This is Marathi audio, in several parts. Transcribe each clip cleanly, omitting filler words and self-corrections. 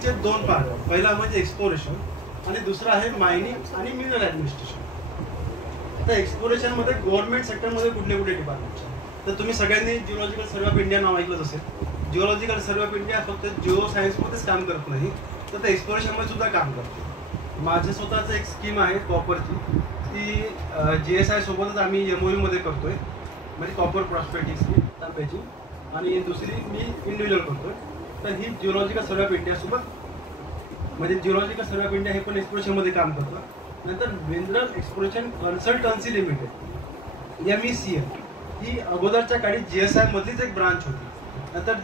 मायनिंगचे दोन पार्ट आहेत. पहिला म्हणजे एक्सप्लोरेशन आणि दुसरा आहे मायनिंग आणि मिनरल ॲडमिनिस्ट्रेशन. तर एक्सप्लोरेशनमध्ये गव्हर्नमेंट सेक्टरमध्ये कुठले कुठले डिपार्टमेंट्स आहेत? तर तुम्ही सगळ्यांनी जिओलॉजिकल सर्वे ऑफ इंडिया नाव ऐकलंच असेल. जिओलॉजिकल सर्वे ऑफ इंडिया फक्त जिओ सायन्समध्येच काम करत नाही, तर ते एक्सप्लोरेशनमध्ये सुद्धा काम करते. माझं स्वतःचं एक स्कीम आहे कॉपरची, ती GSI सोबतच आम्ही MOU मध्ये करतोय, म्हणजे कॉपर प्रॉस्पेक्टिंग स्कीम तांब्याची, आणि दुसरी मी इंडिव्हिज्युअल करतोय. तर ही जिओलॉजिकल सर्वे ऑफ इंडियासोबत, म्हणजे जिओलॉजिकल सर्वे ऑफ इंडिया हे पण एक्सप्लोरेशनमध्ये काम करतं. नंतर mineral exploration consultancy limited MECL ही अगोदरच्या काळी GSI मधलीच एक ब्रांच होती. नंतर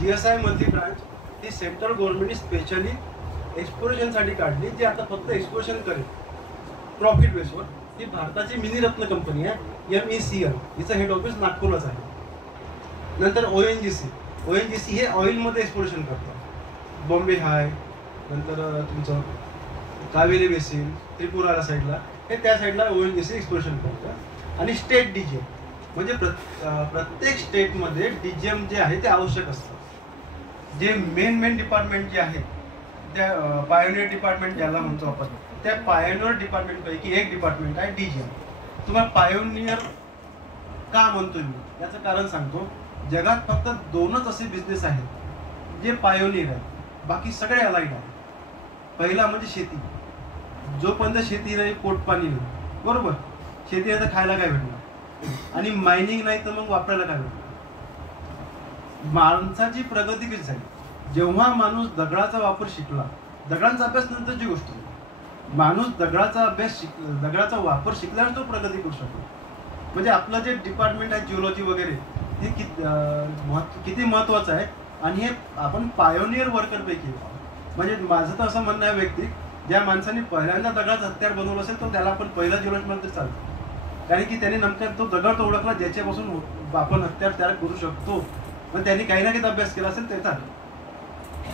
GSI मधली ब्रांच ही सेंट्रल गव्हर्नमेंटने स्पेशली एक्सप्लोरेशनसाठी काढली, जी आता फक्त एक्सप्लोरेशन करेल प्रॉफिट बेसवर. ही भारताची मिनीरत्न कंपनी आहे MECL, हिचं हेड ऑफिस नागपूरलाच आहे. नंतर ONGC हे ऑइलमध्ये एक्सप्लोरेशन करतात. बॉम्बे हाय, नंतर तुमचं कावेरी बेसिन, त्रिपुराला साईडला, हे त्या साईडला ONGC एक्सप्लोरेशन करतात. आणि स्टेट DGM म्हणजे प्रत्येक स्टेटमध्ये DGM जे आहे ते आवश्यक असतं. जे मेन डिपार्टमेंट जे आहे, त्या पायोनियर डिपार्टमेंट ज्याला म्हणतो आपण, त्या पायोनियर डिपार्टमेंटपैकी एक डिपार्टमेंट आहे DGM. तुम्हाला पायोनियर का म्हणतोय मी याचं कारण सांगतो. जगात फक्त दोनच असे बिझनेस आहेत जे पायोनियर आहेत, बाकी सगळे अलाइड आहेत. पहिला म्हणजे शेती. जोपर्यंत शेती नाही पोटपाणी नाही, बरोबर, शेती नाही तर खायला काय भेटणार, आणि मायनिंग नाही तर मग वापरायला काय भेटणार. माणसाची प्रगती कशी झाली? जेव्हा माणूस दगडाचा वापर शिकला. दगडांचा अभ्यास नंतरची गोष्ट. माणूस दगडाचा वापर शिकल्यावर तो प्रगती करू शकतो. म्हणजे आपलं जे डिपार्टमेंट आहे जिओलॉजी वगैरे, हे किती महत्त्वाचं आहे. आणि हे आपण पायोनियर वर्करपैकी. म्हणजे माझं तर असं म्हणणं आहे वैयक्तिक, ज्या माणसाने पहिल्यांदा दगडाचं हत्यार बनवलं असेल तर त्याला आपण पहिला जिओलॉजी म्हणतो चालतं. कारण की त्याने नेमका तो दगड तो ओळखला ज्याच्यापासून आपण हत्यार तयार करू शकतो. पण त्यांनी काही ना काही अभ्यास केला असेल त्याचा,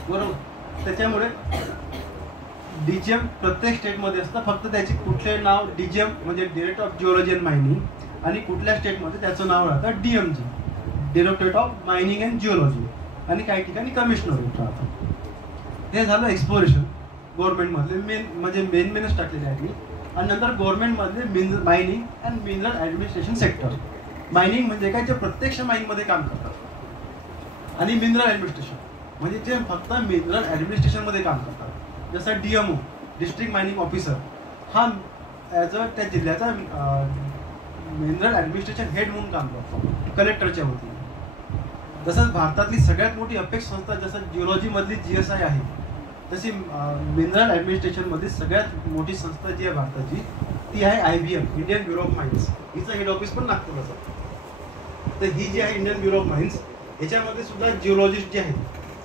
बरोबर. त्याच्यामुळे DGM प्रत्येक स्टेटमध्ये असतं. फक्त त्याची कुठले नाव DGM म्हणजे director of geology and mining, आणि कुठल्या स्टेटमध्ये त्याचं नाव राहतं DMG, directorate of mining and geology, आणि काही ठिकाणी कमिशनर राहतं. हे झालं एक्सप्लोरेशन गव्हर्नमेंटमधले मेनच टाकलेले आहे. आणि नंतर गव्हर्नमेंटमधले mining and mineral administration sector. Mining म्हणजे काय, जे प्रत्यक्ष माइनिंगमध्ये काम करतात. आणि मिनरल ॲडमिनिस्ट्रेशन म्हणजे जे फक्त मिनरल ॲडमिनिस्ट्रेशनमध्ये काम करतात. जसं DMO डिस्ट्रिक्ट मायनिंग ऑफिसर, हा ॲज अ त्या जिल्ह्याचा मिनरल ॲडमिनिस्ट्रेशन हेड म्हणून काम करतो कलेक्टरच्या वतीने. तसंच भारतातली सगळ्यात मोठी अपेक्स संस्था जसं जिओलॉजीमधली GSI आहे, तशी मिनरल ॲडमिनिस्ट्रेशनमधली सगळ्यात मोठी संस्था जी आहे भारताची, ती आहे IBM Indian bureau of mines. हिचं हेड ऑफिस पण नागपूरलाच आहे. तर ही जी आहे इंडियन ब्युरो ऑफ माइन्स, याच्यामध्ये सुद्धा जिओलॉजिस्ट जे आहेत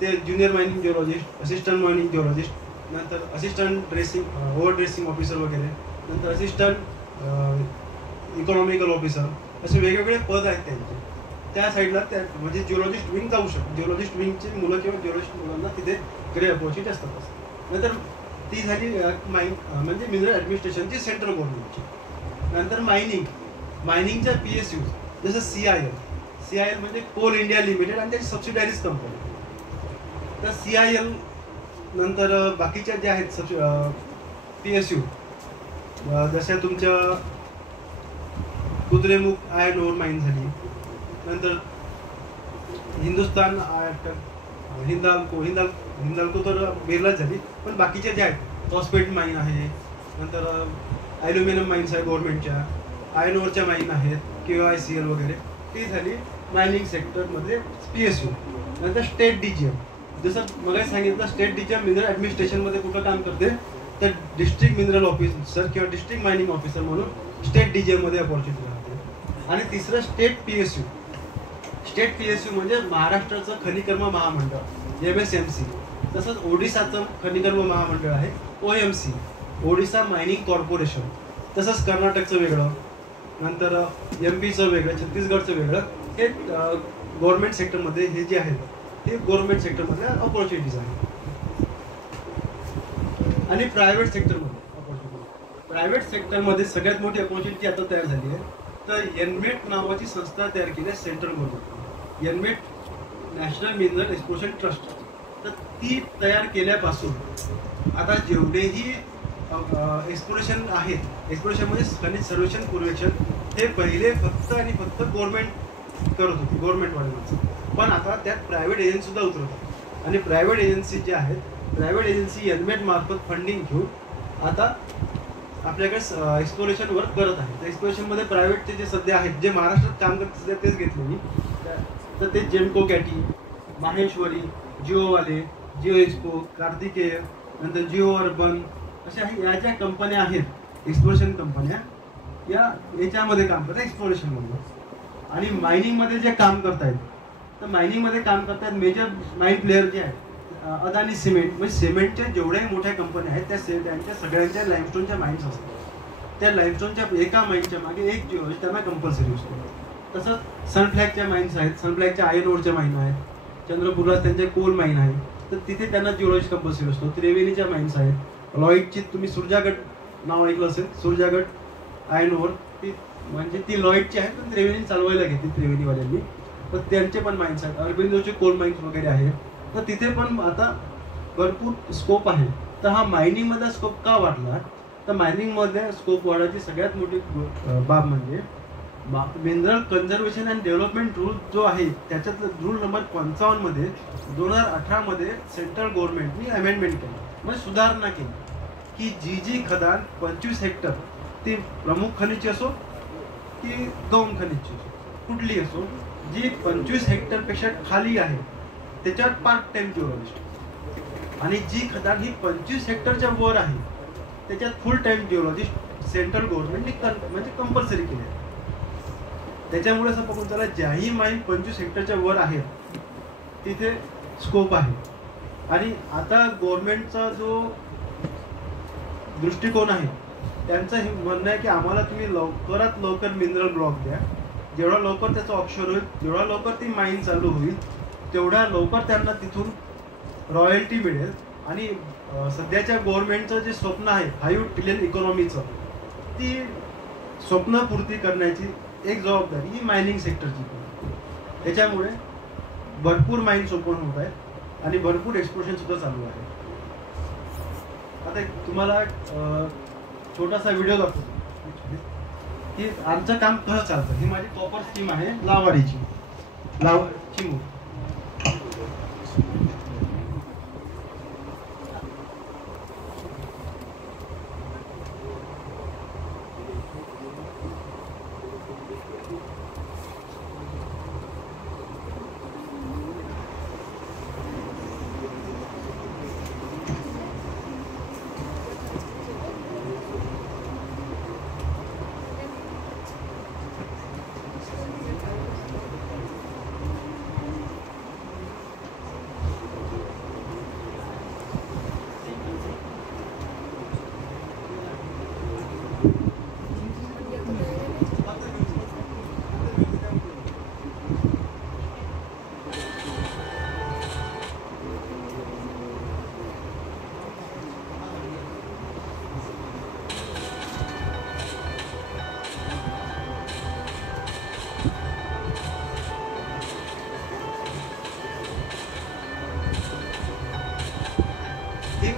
ते junior mining geologist, assistant mining geologist, नंतर असिस्टंट ओव्हर ड्रेसिंग ऑफिसर वगैरे, नंतर असिस्टंट इकॉनॉमिकल ऑफिसर, असे वेगवेगळे पद आहेत त्यांचे. त्या साईडला त्या म्हणजे जिओलॉजिस्ट विंग जाऊ शकतो. जिओलॉजिस्ट विंगची मुलं किंवा जिओलॉजिस्ट मुलांना तिथे करिअर अपॉर्च्युनिटी असतात. नंतर ती झाली म्हणजे मिनरल ॲडमिनिस्ट्रेशनची सेंट्रल गव्हर्नमेंटची. नंतर मायनिंगच्या PSU जसं CIL म्हणजे कोल इंडिया लिमिटेड आणि त्याची सबसिडारीज कंपनी. तर CIL नंतर बाकीच्या ज्या आहेत PSU, जशा तुमच्या कुद्रेमुख आयर्न ओर माइन झाली, नंतर हिंदुस्तान हिंदाल्को तर बेरलाच झाली, पण बाकीच्या ज्या आहेत फॉस्फेट माइन आहे, नंतर ॲल्युमिनियम माइन्स आहे गव्हर्नमेंटच्या, आयर्न ओरच्या माइन आहेत KOICL वगैरे, ती झाली मायनिंग सेक्टरमध्ये PSU. नंतर स्टेट DGM, जसं मला सांगितलं, स्टेट DGM मिनरल ॲडमिनिस्ट्रेशनमध्ये कुठं काम करते, तर डिस्ट्रिक्ट मिनरल ऑफिसर किंवा डिस्ट्रिक्ट मायनिंग ऑफिसर म्हणून स्टेट DGM मध्ये अपॉर्च्युनिटी राहते. आणि तिसरं स्टेट PSU म्हणजे महाराष्ट्राचं खनिकर्म महामंडळ MSMC. तसंच ओडिसाचं खनिकर्म महामंडळ आहे OMC, ओडिसा मायनिंग कॉर्पोरेशन. तसंच कर्नाटकचं वेगळं, नंतर MP चं वेगळं, छत्तीसगडचं वेगळं. हे गव्हर्नमेंट सेक्टरमध्ये हे जे आहेत ते गव्हर्नमेंट सेक्टरमध्ये अपॉर्च्युनिटीज आहेत. आणि प्रायव्हेट सेक्टरमध्ये सगळ्यात मोठी अपॉर्च्युनिटी आता तयार झाली आहे. तर NMET नावाची संस्था तयार केली आहे central government, NMET national mineral exploration trust. तर ती तयार केल्यापासून आता जेवढेही एक्सप्लोरेशन आहेत, एक्सप्लोरेशनमध्ये खनिज सर्वेक्षण पूर्वेक्षण हे पहिले फक्त आणि फक्त गव्हर्नमेंट करत होती, गव्हर्नमेंटवाल्यांचं. पण आता त्यात प्रायव्हेट एजन्सी सुद्धा उतरतात आणि प्रायव्हेट एजन्सी ज्या आहेत, प्रायव्हेट एजन्सी एनमेट मार्फत फंडिंग घेऊन आता आपल्याकडे एक्सप्लोरेशन वर्क करत आहे. एक्सप्लोरेशनमध्ये प्रायव्हेटचे जे सध्या आहेत, जे महाराष्ट्रात काम करत सध्या तेच घेतले मी, तर ते जेमको कॅटी, माहेश्वरी, जिओवाले, जिओ एक्सपो, कार्तिकेय, नंतर जिओ अर्बन, अशा या ज्या कंपन्या आहेत एक्सप्लोरेशन कंपन्या, याच्यामध्ये काम करतात एक्सप्लोरेशनमध्ये. आणि मायनिंगमध्ये जे काम करतायत, तर मायनिंगमध्ये काम करतायत मेजर माइन प्लेयर जे आहेत, अदानी सिमेंट, म्हणजे सिमेंटच्या जेवढ्याही मोठ्या कंपन्या आहेत त्यांच्या सगळ्यांच्या लाईमस्टोनच्या माइन्स असतात. त्या लाईमस्टोनच्या एका माइनच्या मागे एक जिओलॉजिस्ट त्यांना कंपल्सरी असतो. तसंच सनफ्लॅगच्या माइन्स आहेत, सनफ्लॅगच्या आयर्न ओरच्या माइन आहेत, चंद्रपूरला त्यांचे कोल माइन आहे, तर तिथे त्यांना जिओलॉजिस्ट कंपल्सरी असतो. त्रिवेणीच्या माइन्स आहेत, लॉईडची तुम्ही सुरजागड नाव ऐकलं असेल, सुरजागड आयर्न ओर, ती म्हणजे ती लॉईडची आहे पण त्रिवेणी चालवायला घेतली त्रिवेणीवाल्यांनी, तर त्यांचे पण माइन्स आहेत. अरबिंदोचे कोल माइन्स वगैरे आहेत, तर तिथे पण आता भरपूर स्कोप आहे. तर हा मायनिंगमधला स्कोप का वाढला, तर मायनिंगमध्ये स्कोप वाढायची सगळ्यात मोठी बाब म्हणजे mineral conservation and development rule जो आहे, त्याच्यातलं रूल नंबर 55 मध्ये 2018 सेंट्रल गव्हर्नमेंटनी अमेंडमेंट केली, म्हणजे सुधारणा केली की जी खदान 25 हेक्टर, ती प्रमुख खनिजची असो की गौण खनिजची असो, कुठली असो, जी 25 हेक्टरपेक्षा खाली आहे त्याच्यावर पार्ट टाइम जिओलॉजिस्ट, आणि जी खदान ही 25 हेक्टरच्या वर आहे त्याच्यात फुल टाइम जिओलॉजिस्ट सेंट्रल गव्हर्नमेंटने म्हणजे कंपल्सरी केले आहे. त्याच्यामुळे असं बघून त्याला ज्याही माइन 25 हेक्टरच्या वर आहेत तिथे स्कोप आहे. आणि आता गव्हर्नमेंटचा जो दृष्टिकोन आहे त्यांचं हे म्हणणं आहे की आम्हाला तुम्ही लवकरात लवकर मिनरल ब्लॉक द्या, जेवढा लवकर त्याचं ऑप्शन होईल, जेवढा लवकर ती माइन चालू होईल, तेवढ्या लवकर त्यांना तिथून रॉयल्टी मिळेल. आणि सध्याच्या गव्हर्नमेंटचं जे स्वप्न आहे 5 ट्रिलियन इकॉनॉमीचं, ती स्वप्नपूर्ती करण्याची एक जबाबदारी ही मायनिंग सेक्टरची. त्याच्यामुळे भरपूर माइन्स ओपन होत आहेत आणि भरपूर एक्सप्लोरेशन सुद्धा चालू आहे. आता तुम्हाला छोटासा व्हिडिओ दाखवतो की आमचं काम कसं चालतं. ही माझी कॉपर स्कीम आहे लावाडीची, चिमू.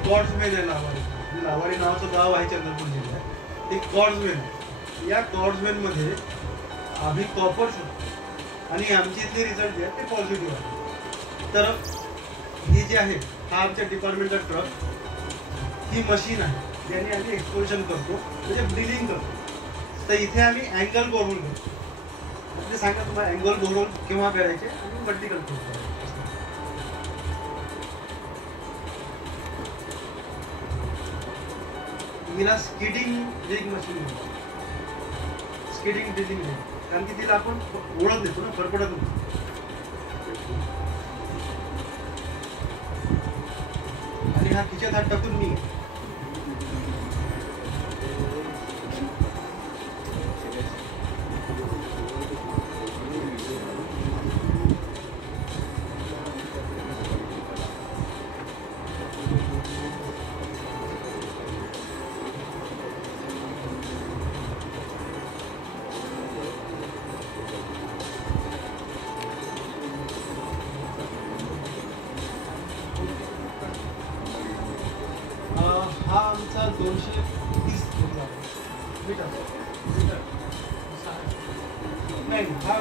कॉर्ड्सवेल आहे लावारी, लावारी नावाचं गाव आहे चंद्रपूर जिल्ह्यात. एक कॉर्ड्सवेल, या कॉर्ड्सवेलमध्ये आम्ही कॉपर शोधतो आणि आमचे इथले रिझल्ट जे आहेत ते पॉझिटिव्ह आहे. तर हे जे आहे हा आमच्या डिपार्टमेंटचा ट्रक, ही मशीन आहे ज्याने आम्ही एक्सप्लोरेशन करतो, म्हणजे ड्रिलिंग करतो. तर इथे आम्ही अँगल बोरहोल घेतो. म्हणजे सांगा तुम्हाला अँगल बोरहोल केव्हा करायचे आणि वर्टिकल करतो. हिला स्किडिंग ड्रिलिंग मशीन म्हणतो, स्किडिंग ड्रिलिंग, कारण की तिला आपण ओळख देतो ना, फरफडत होतो. आणि हा खिशात हात टाकून मी 230 मीटर नाही, हा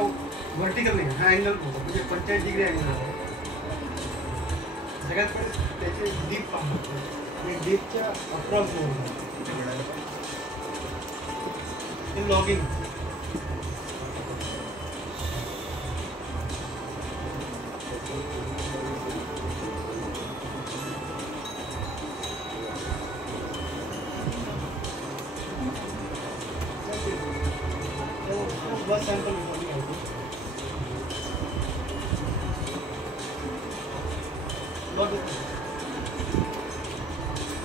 व्हर्टिकल नाही, हा अँगल म्हणजे 45 डिग्री अँगल आहे. सगळ्यात पहिले त्याचे डीप पाहतो आणि डीपच्या अक्रॉस हे लॉगिंग. बस सॅम्पल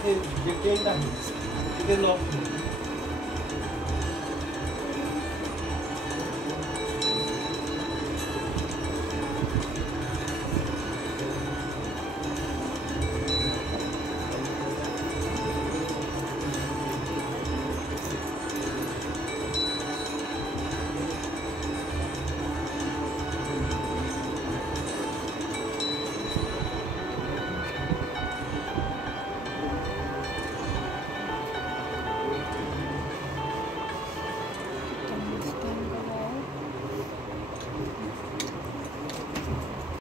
हे जे टेंट आहे तिथे लॉक